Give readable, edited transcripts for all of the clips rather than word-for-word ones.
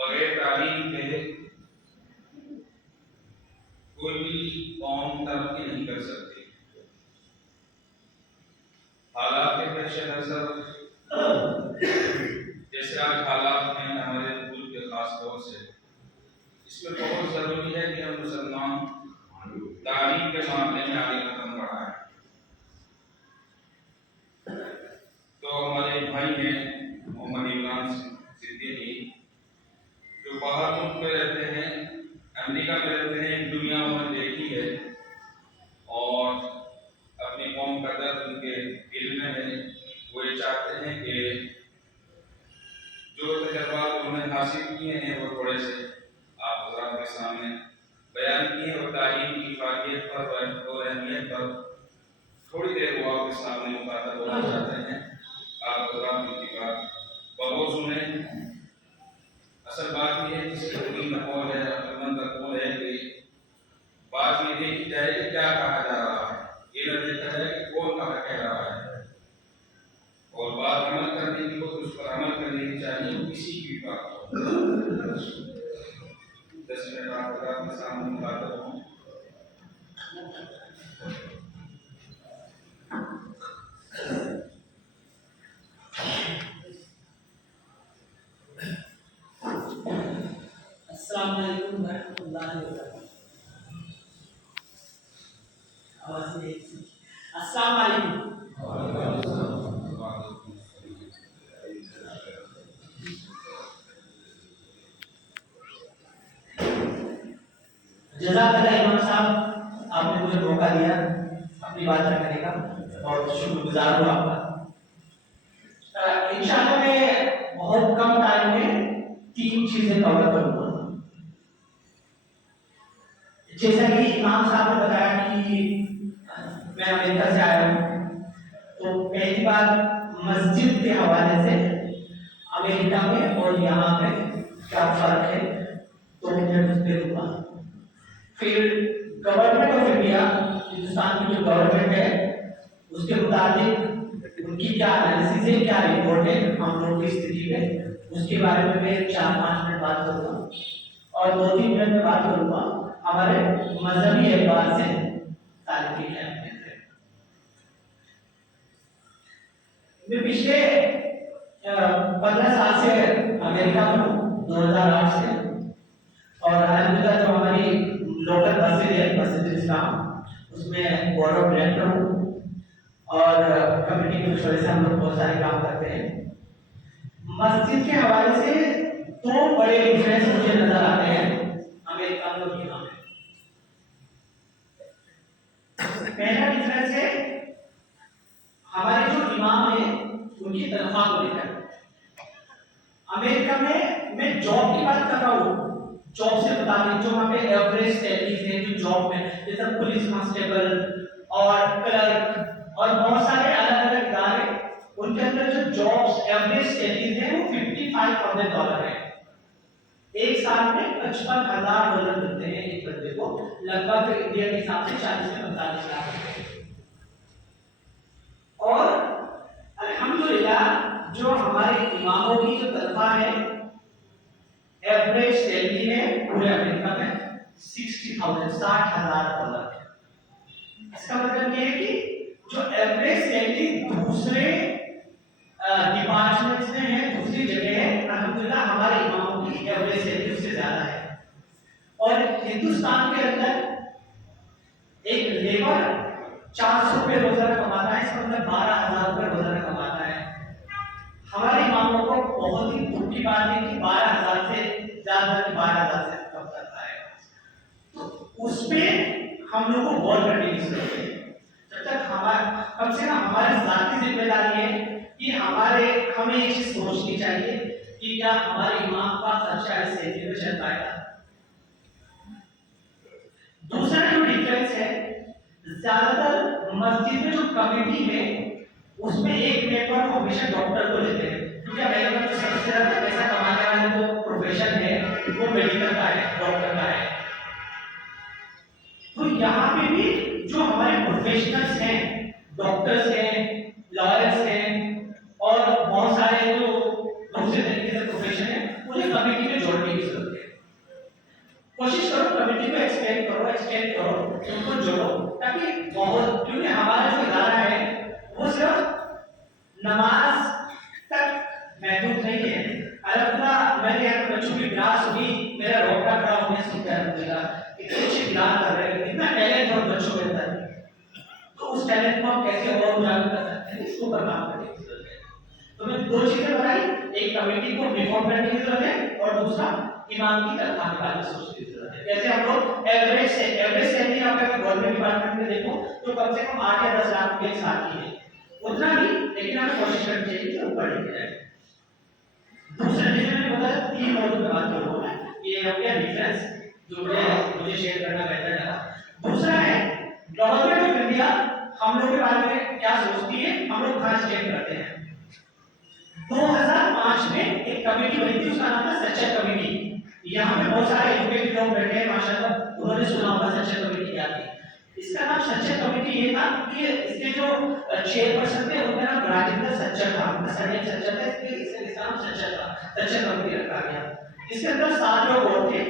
बगैर तालीम के कोई भी कौम तरक्की नहीं कर सकती। हालात के पेश नजर जैसे आज हालात हैं हमारे मुल्क के खास तौर से, इसमें बहुत जरूरी है कि हम मुसलमान तालीम के मामले में आगे कदम बढ़ाएं। तो हमारे भाई हैं मोहम्मद इमरान सिद्दीकी, जो बाहर मुल्क में रहते हैं, अमेरिका में रहते हैं, दुनिया में देखी है और अपनी कौम का दर्द उनके दिल में है। वो ये चाहते हैं कि जो तजर्बात उन्होंने हासिल किए हैं वो थोड़े से आप हज़रात के सामने बयान किए और तालीम की फायदे पर और अहमियत पर थोड़ी देर वो आपके सामने मुखातब होना चाहते हैं। आप हज़रात उनकी बात बगौर सुने। असल बात यह है, जिसकी उम्मीद कौन है, अक्लमंद कौन है कि बात ये देखी जाए कि क्या कहा जा रहा है, ये न देखा जाए कि कौन कह रहा है, और बात अमल करने की हो तो उस पर अमल करने की चाहिए, किसी की बात हो। 10 मिनट आप अपने सामने मुखातब हों। अस्सलाम वालेकुम रहमतुल्लाहि व बरकातहू। आवाज़ नहीं थी। अस्सलाम वालेकुम। जज़ाकल्लाह इमाम साहब, आपने मुझे मौका दिया अपनी बात रखने का, और शुक्रगुजार हूँ आपका। इंशाअल्लाह मैं बहुत कम टाइम में 3 चीजें कवर करूँगा। जैसा कि इमाम साहब ने बताया कि मैं अमेरिका से आया हूँ, तो पहली बात मस्जिद के हवाले से अमेरिका में और यहाँ पे क्या फर्क है तो मैं उस पर रुका। फिर गवर्नमेंट ऑफ इंडिया, हिंदुस्तान की जो गवर्नमेंट है, उसके मुताबिक उनकी क्या एनालिसिस है, क्या रिपोर्ट है हम लोगों की स्थिति पे, उसके बारे में मैं 4-5 मिनट बात करूँगा और 2-3 मिनट में बात करूँगा हमारे मजहबी एतबार से तारीख की अहमियत है। मैं पिछले 15 साल से अमेरिका में हूँ, 2008 से, और अल्हम्दुलिल्लाह जो हमारी लोकल मस्जिद है, मस्जिद इस्लाम, उसमें बोर्ड ऑफ डायरेक्टर हूँ और कमेटी के मशवरे से हम लोग बहुत सारे काम करते हैं। मस्जिद के हवाले से 2 बड़े डिफरेंस मुझे नजर आते हैं अमेरिका और यहाँ में। पहला डिफरेंस है हमारे जो इमाम है उनकी तनख्वाह को लेकर। अमेरिका में मैं जॉब की बात कर रहा हूँ, जॉब से मुताबिक जो वहाँ पे एवरेज सैलरीज है, जो जॉब में जैसे पुलिस कांस्टेबल और क्लर्क और बहुत सारे अलग अलग इदारे, उनके अंदर जो जॉब्स एवरेज सैलरीज है वो $55,000 है। एक साल में $55,000 मिलते हैं एक बंदे को, लगभग इंडिया के हिसाब से 40 से 45 लाख रुपए। और अल्हम्दुलिल्लाह जो हमारे इमामों की जो तनख्वाह है, एवरेज सैलरी है पूरे अमेरिका में $60,000। इसका मतलब ये है कि जो एवरेज सैलरी दूसरे डिपार्टमेंट्स में है, दूसरी जगह है, अल्हम्दुलिल्लाह हमारे इमामों की एवरेज सैलरी उससे ज्यादा है। और हिंदुस्तान के अंदर एक लेबर 400 रुपये रोजाना कमाता है, इसका मतलब 12,000 रुपये रोजाना कमाता है। हमारे इमामों को बहुत ही दुख की बात है कि 12,000 से ज्यादा, 12,000 से कम करता है, तो उसमें हम लोग को गौर करने की जरूरत है। जब तक कम से कम हमारी जाती जिम्मेदारी है कि हमें ये चीज सोचनी चाहिए कि क्या हमारे इमाम का खर्चा इस सैलरी में चल पाएगा। दूसरा जो डिफरेंस है, ज्यादातर मस्जिद में जो कमेटी है उसमें एक मेंबर को हमेशा डॉक्टर को लेते हैं, क्योंकि अमेरिका में सबसे ज्यादा पैसा कमाने वाला जो प्रोफेशन है वो मेडिकल का है, डॉक्टर का है। तो यहाँ पे भी जो हमारे प्रोफेशनल्स हैं, डॉक्टर्स हैं, लॉयर्स हैं और बहुत सारे जो दूसरे तरीके से प्रोफेशन है, उन्हें कमेटी में जोड़ने की एक्सटेंड करो, उनको जोड़ो, ताकि बहुत, क्योंकि हमारा जो इदारा है वो सिर्फ नमाज तक महदूद नहीं है। अल्हम्दुलिल्लाह मेरे यहाँ बच्चों की क्लास हुई, मेरा रोका खड़ा हो गया, सुनकर अल्हम्दुलिल्लाह इतने अच्छे क्लास कर रहे हैं, इतना टैलेंट और बच्चों के अंदर, तो उस टैलेंट को हम कैसे और उजागर कर सकते हैं, इसको पर काम करने की जरूरत है। तो मैं दो चीजें बताई, एक कमेटी को रिफॉर्म करने की जरूरत है और दूसरा इमाम की तनख्वाह निकालने की सोचने की जरूरत है। जैसे हम लोग एवरेज सैलरी आप अगर गवर्नमेंट डिपार्टमेंट में देखो तो कम से कम 8 या 10 लाख रुपए एक साल की है, उतना नहीं, लेकिन हमें कोशिश करनी चाहिए कि ऊपर लेके जाए। दूसरा चीज मैंने बताया, 3 मौजूद पे बात करूंगा मैं, ये हो गया डिफरेंस जो मुझे शेयर करना बेहतर लगा। दूसरा है गवर्नमेंट ऑफ इंडिया हम लोग के बारे में क्या सोचती है, हम लोग कहां स्टैंड करते हैं। 2005 में एक कमेटी बनी थी, उसका नाम था सच्चर कमेटी। यहाँ पे बहुत सारे एजुकेटेड लोग बैठे हैं माशाल्लाह, उन्होंने सुना होगा सच्चर कमेटी क्या थी। इसका नाम सच्चर कमेटी ये था कि इसके जो चेयरपर्सन थे उनका नाम राजेंद्र सच्चर था, उनका सरनेम सच्चर था, इसलिए इसका नाम सच्चर था, सच्चर कमेटी रखा गया। इसके अंदर 7 लोग और थे,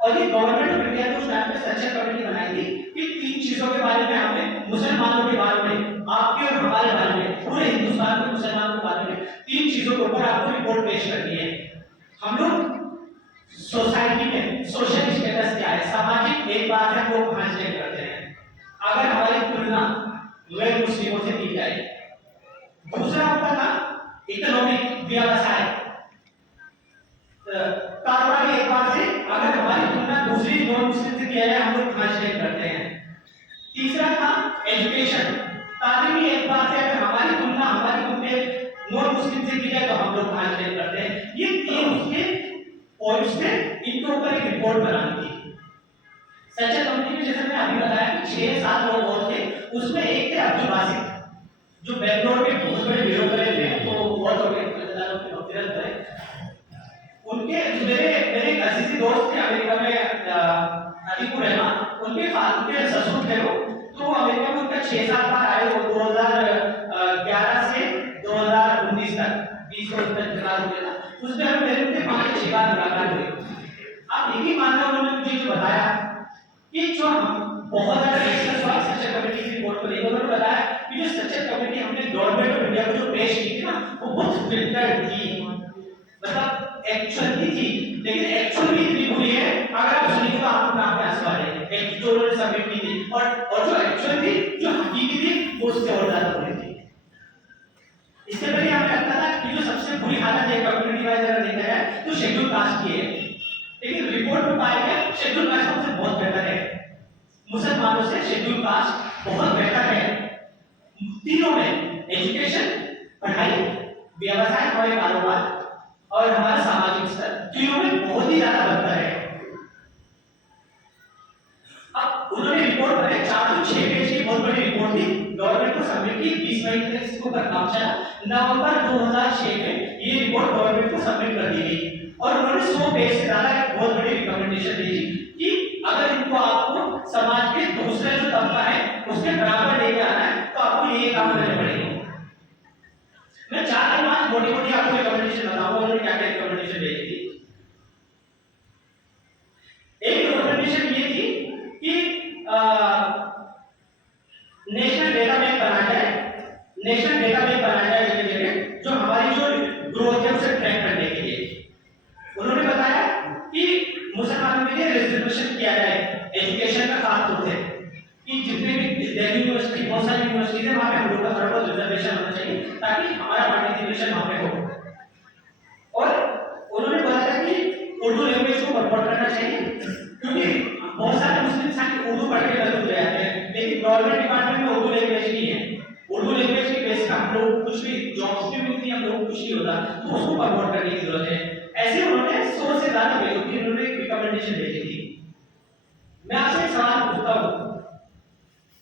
और ये गवर्नमेंट ऑफ इंडिया ने उस टाइम पे सच्चर कमेटी बनाई थी कि 3 चीजों के बारे में हमें, मुसलमानों के बारे में, आपके और हमारे बारे में, पूरे हिंदुस्तान के मुसलमानों के बारे में 3 चीजों के ऊपर आपको रिपोर्ट पेश करनी है। हम लोग सोसाइटी में सोशल स्टेटस क्या है, सामाजिक एक बात है वो कहां से करते हैं, अगर हमारी तुलना गैर मुस्लिमों से की जाए। दूसरा होता था इकोनॉमिक व्यवसाय, कारोबारी एक बात से अगर हमारी तुलना दूसरी नॉन मुस्लिम से किया जाए हम लोग कहां से करते हैं। तीसरा था एजुकेशन, तालीमी एक बात से अगर हमारी तुलना हमारी उनके नॉन मुस्लिम से की जाए तो हम लोग कहां से करते हैं। ये 3 उसके पॉइंट्स थे, इनके ऊपर एक रिपोर्ट बनानी थी। सच्चर कमेटी में जैसे मैंने अभी बताया कि 6-7 लोग और थे, उसमें एक थे अब्दुल बासित जो बेंगलोर के बहुत बड़े ब्यूरोक्रेट थे, तो बहुत हो गए अल्लाह की मग़फ़िरत करे। उनके मेरे एक अजीज़ी दोस्त थे अमेरिका में, अतीकुर रहमान, उनके ससुर थे वो, तो वो अमेरिका में उनका 6-7 बार आए, वो 2011 से 2019 तक 20 वर्ष तक इंतकाल हो गया। उसमें हम मेरे उनके 5-6 बार मुलाकात हुई। आप यही मानना, उन्होंने मुझे जो बताया कि जो हम बहुत ज्यादा रिसर्च हुआ सच्चर कमेटी की रिपोर्ट को लेकर, उन्होंने बताया कि जो सच्चर कमेटी हमने गवर्नमेंट ऑफ इंडिया को जो पेश की थी ना, वो बहुत फिल्टर्ड थी, मतलब एक्चुअल थी, लेकिन एक्चुअल भी इतनी बुरी है अगर आप सुनिए तो आपको नाम पे आंसू आ जाएंगे। एक जो उन्होंने सबमिट की थी और जो एक्चुअल थी, जो हकीकी थी, वो उससे और ज्यादा बुरी थी। इससे पहले हमें लगता था कि जो सबसे बुरी हालत है कम्युनिटी वाइज अगर देखा जाए तो शेड्यूल कास्ट की है, लेकिन रिपोर्ट में पाया गया शेड्यूल कास्ट हमसे बहुत बेहतर है, मुसलमानों से शेड्यूल कास्ट बहुत बेहतर है। तीनों में एजुकेशन, पढ़ाई, व्यवसाय और कारोबार और हमारा सामाजिक स्तर, तीनों में बहुत ही ज्यादा बेहतर है। अब उन्होंने रिपोर्ट बनाई, 406 पेज की बहुत बड़ी रिपोर्ट थी, गवर्नमेंट को सबमिट की, 20 मई तक इसको पर काम चला। नवंबर 2006 में ये रिपोर्ट गवर्नमेंट को सबमिट कर दी गई और उन्होंने 100 पेज से ज्यादा एक बहुत बड़ी रिकमेंडेशन दी कि अगर इनको आपको समाज के दूसरा जो तबका है उसके बराबर लेके आना है तो आपको ये काम करने पड़ेंगे। मैं 4-5 मोटी-मोटी आपको रिकमेंडेशन बताऊंगा, उन्होंने क्या क्या रिकमेंडेशन भेजी थी। एक रिकमेंडेशन ये थी कि नेशनल डेटा बैंक बनाया जाए, नेशनल डेटा बैंक बनाया जाए जगह-जगह, जो हमारी जो ग्रोथ है उसे ट्रैक करने के लिए। उन्होंने बताया कि मुसलमानों के लिए रिजर्वेशन किया जाए एजुकेशन का, खास तौर से कि जितने भी दिल्ली यूनिवर्सिटी, बहुत सारी यूनिवर्सिटी है, वहां पे हम लोग का थोड़ा बहुत रिजर्वेशन होना चाहिए ताकि हमारा पार्टिसिपेशन वहां पे हो। और उन्होंने बताया कि उर्दू लैंग्वेज को प्रमोट करना चाहिए, क्योंकि बहुत सारे मुस्लिम साथी उर्दू पढ़ के गलत हो जाते हैं, लेकिन गवर्नमेंट डिपार्टमेंट में उर्दू लैंग्वेज नहीं है। उर्दू लैंग्वेज की बेस पर हम लोग कुछ भी जॉब्स भी मिलती है, हम लोग कुछ नहीं होता, तो उसको प्रमोट करने की जरूरत है। ऐसे उन्होंने 100 से ज्यादा पेजों की उन्होंने रिकमेंडेशन भेजी थी। मैं आपसे एक सवाल पूछता हूं,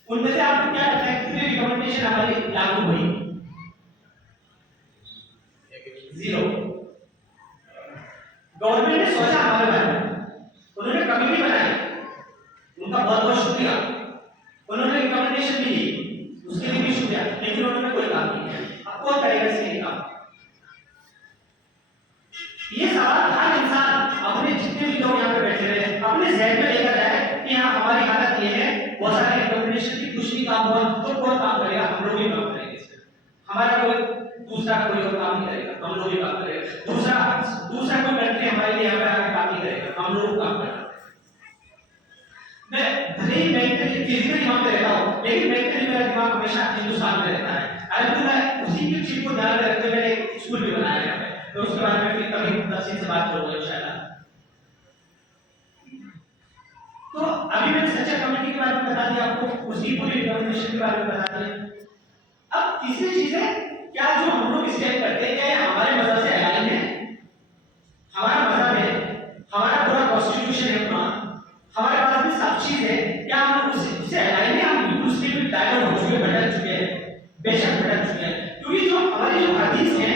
उनमें से आपको क्या लगता है कितनी रिकमेंडेशन हमारी लागू हुई? 0। गवर्नमेंट ने सोचा हमारे बारे में, उन्होंने कमेटी बनाई, उनका बहुत बहुत शुक्रिया, उन्होंने रिकमेंडेशन भी दी, उसके लिए भी शुक्रिया, लेकिन उन्होंने कोई काम नहीं किया। अब कौन करेगा इसके काम? ये सवाल हर इंसान अपने जितने भी लोग यहाँ पे बैठे हैं अपने जहन में लेकर जाए कि हाँ ही काम हुआ तो कौन काम करेगा? हम लोग ही काम करेंगे इसमें। हमारा कोई दूसरा कोई और काम नहीं करेगा, हम लोग ही काम करेंगे। दूसरा कोई कंट्री हमारे लिए यहाँ पे आके काम नहीं करेगा, हम लोग काम करेंगे। मैं भले ही मेंटली फिजिकली वहां पे रहता हूँ, लेकिन मेंटली मेरा दिमाग हमेशा हिंदुस्तान में रहता है। अगर तो मैं उसी की चीज को ध्यान में रखते हुए मैंने एक स्कूल भी बनाया है, तो उसके बारे में फिर कभी तफसील से बात करूंगा इंशाल्लाह। तो अभी मैंने सच्चा कम्युनिटी के बारे में बता दिया आपको, उसकी पूरी डेफिनेशन के बारे में बता दिया। अब तीसरी चीज है, क्या जो हम लोग स्टेप करते हैं क्या ये हमारे मजहब से अलाइन है? हमारा मजहब है, हमारा पूरा कॉन्स्टिट्यूशन है, हमारे पास भी सब चीज है, क्या हम उससे अलाइन है? हम बिल्कुल उससे भी डाइवर्ट हो चुके, भटक चुके हैं, बेशक भटक चुके हैं। क्योंकि जो हमारी जो हदीस है,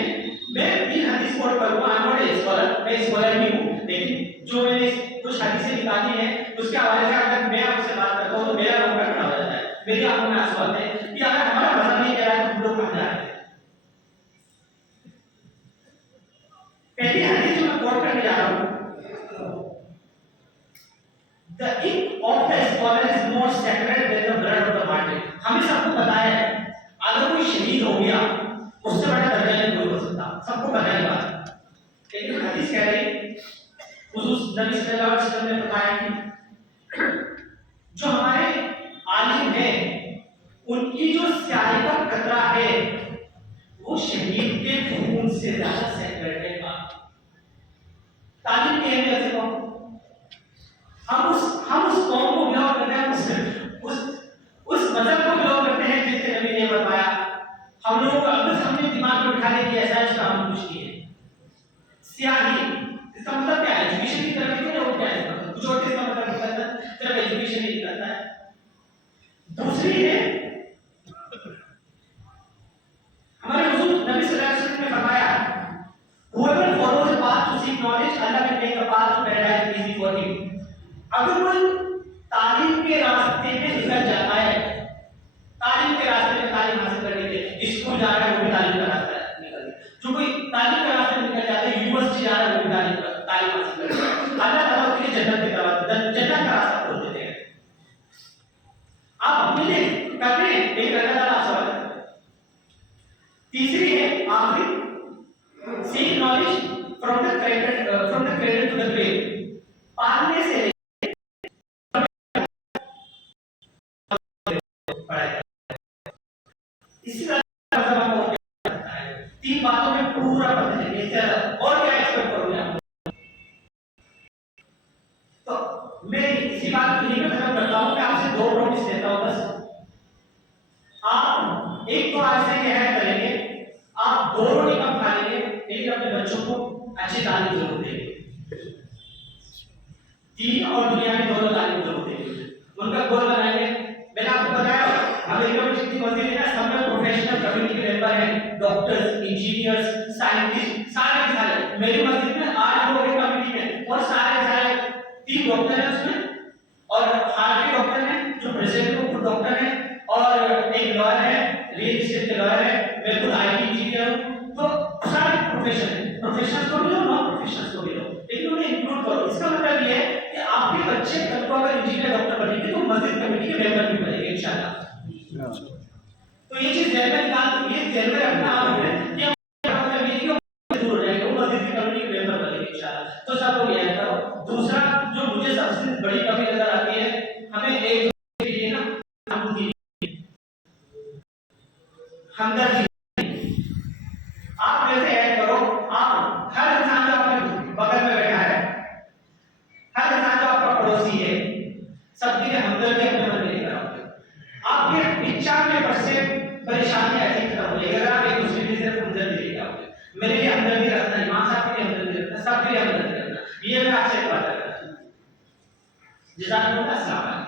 मैं 3 हदीस कोट करूंगा। I am not a scholar, मैं स्कॉलर नहीं हूं, लेकिन जो मैंने कुछ हदीसें निकाली हैं उसके हवाले से अगर मैं आपसे बात करता हूं तो मेरा रोंगटा खड़ा हो जाता है, मेरी आंखों में आंसू आते हैं कि अगर हमारा मजहब नहीं कह रहा है तो हम लोग कहां जा रहे हैं? पहली हदीस जो मैं कोट करने जा रहा हूं, The ink of the scholar is more sacred than the blood of the martyr. हमें सबको पता है, अगर कोई शहीद हो गया उससे बड़ा दर्जा नहीं कोई हो सकता, सबको पता है बात। लेकिन हदीस कह रही है, हुजूर नबी सल्लल्लाहु अलैहि वसल्लम ने बताया कि जो हमारे आलिम हैं उनकी जो स्याही का कतरा है वो शहीद के खून से ज्यादा सैक्रेड है। तालीम की अहमियत से कौन, हम उस कौम को बिलोंग करते हैं, उस मजहब को बिलोंग करते हैं जिससे नबी ने बताया। हम लोगों को अब हमने दिमाग में बिठाने की ऐसा इसका हम कुछ नहीं है। स्याही इसका मतलब क्या है? एजुकेशन की तरफ नहीं है, वो क्या है इसका मतलब? कुछ और इसका मतलब निकलता है, सिर्फ एजुकेशन ही निकलता है। दूसरी है, हमारे हुजूर नबी सल्लल्लाहु अलैहि वसल्लम ने फरमाया, whoever follows the path to seek knowledge, Allah will make the path to paradise easy for him. अगर कोई तालीम के रास्ते में निकल जाता है, तालीम के रास्ते में तालीम हासिल करने के लिए स्कूल जा रहा है, वो भी तालीम का रास्ता निकल गया। जो कोई तालीम का रास्ते में निकल जाता है, यूनिवर्सिटी जा रहा है, वो भी तालीम हासिल कर रहा है, अल्लाह ताला उसके लिए जन्नत की तरफ, जन्नत का रास्ता खोल देते हैं। आप अपने लिए कर रहे हैं, लेकिन अल्लाह ताला आपसे वादा करता है। तीसरी है आखिरी, seek knowledge from the cradle to the grave. पालने से इसी तरह हमको क्या लगता है, 3 बातों में पूरा पता है नेचर और क्या एक्सपेक्ट करोगे आप? तो मैं इसी बात को यही पे खत्म करता हूं कि आपसे 2 प्रॉमिस देता हूं बस। आप एक तो आज से ये है करेंगे, आप 2 रोटी कम खा लेंगे, लेकिन अपने बच्चों को अच्छी तालीम जरूर देंगे। दीन और दुनिया में दोनों तालीम जरूर देंगे, उनका गोल बनाएंगे। मैंने आपको बताया अमेरिका में जितनी मस्जिद है ना, सब में प्रोफेशनल कम्युनिटी मेंबर हैं, डॉक्टर्स, इंजीनियर्स, साइंटिस्ट, सारे। मेरी मस्जिद में 8 लोग हैं कम्युनिटी में, और सारे 3 डॉक्टर हैं उसमें, और हार्ट के डॉक्टर हैं जो प्रेसिडेंट को डॉक्टर हैं, और एक लॉयर है, रियल एस्टेट के लॉयर है, मैं खुद आईटी इंजीनियर हूं। तो सारे प्रोफेशन है, प्रोफेशनल्स को भी लो, नॉन प्रोफेशनल्स को भी लो, लेकिन उन्हें इंक्लूड करो। इसका मतलब ये है कि आपके बच्चे कल को अगर इंजीनियर डॉक्टर बनेंगे तो मस्जिद कमेटी के मेंबर भी बनेंगे इंशाल्लाह। तो ये चीज ध्यान में निकाल, ये ध्यान में रखना आप है कि हम कमेटी के दूर हो जाएंगे, वो मस्जिद की कमेटी के मेंबर बनेंगे इंशाल्लाह। तो सबको याद करो। दूसरा जो मुझे सबसे बड़ी कमी नजर आती है, हमें एक दूसरे के लिए ना हमदर्दी, आप वैसे ऐड करो। आप हर इंसान जो आपके बगल में बैठा है, हर इंसान जो आपका पड़ोसी है, सबके लिए हमदर्दी अपने मन में लेकर आओ। आपके 95% परेशानी ऐसी खत्म हो जाएगी अगर आप एक दूसरे के लिए हमदर्दी लेकर आओगे। मेरे लिए हमदर्दी रखना, इमाम साहब के लिए हमदर्दी रखना, सबके लिए हमदर्दी रखना, ये मैं आपसे बात कर रहा हूं। जज़ाकल्लाह।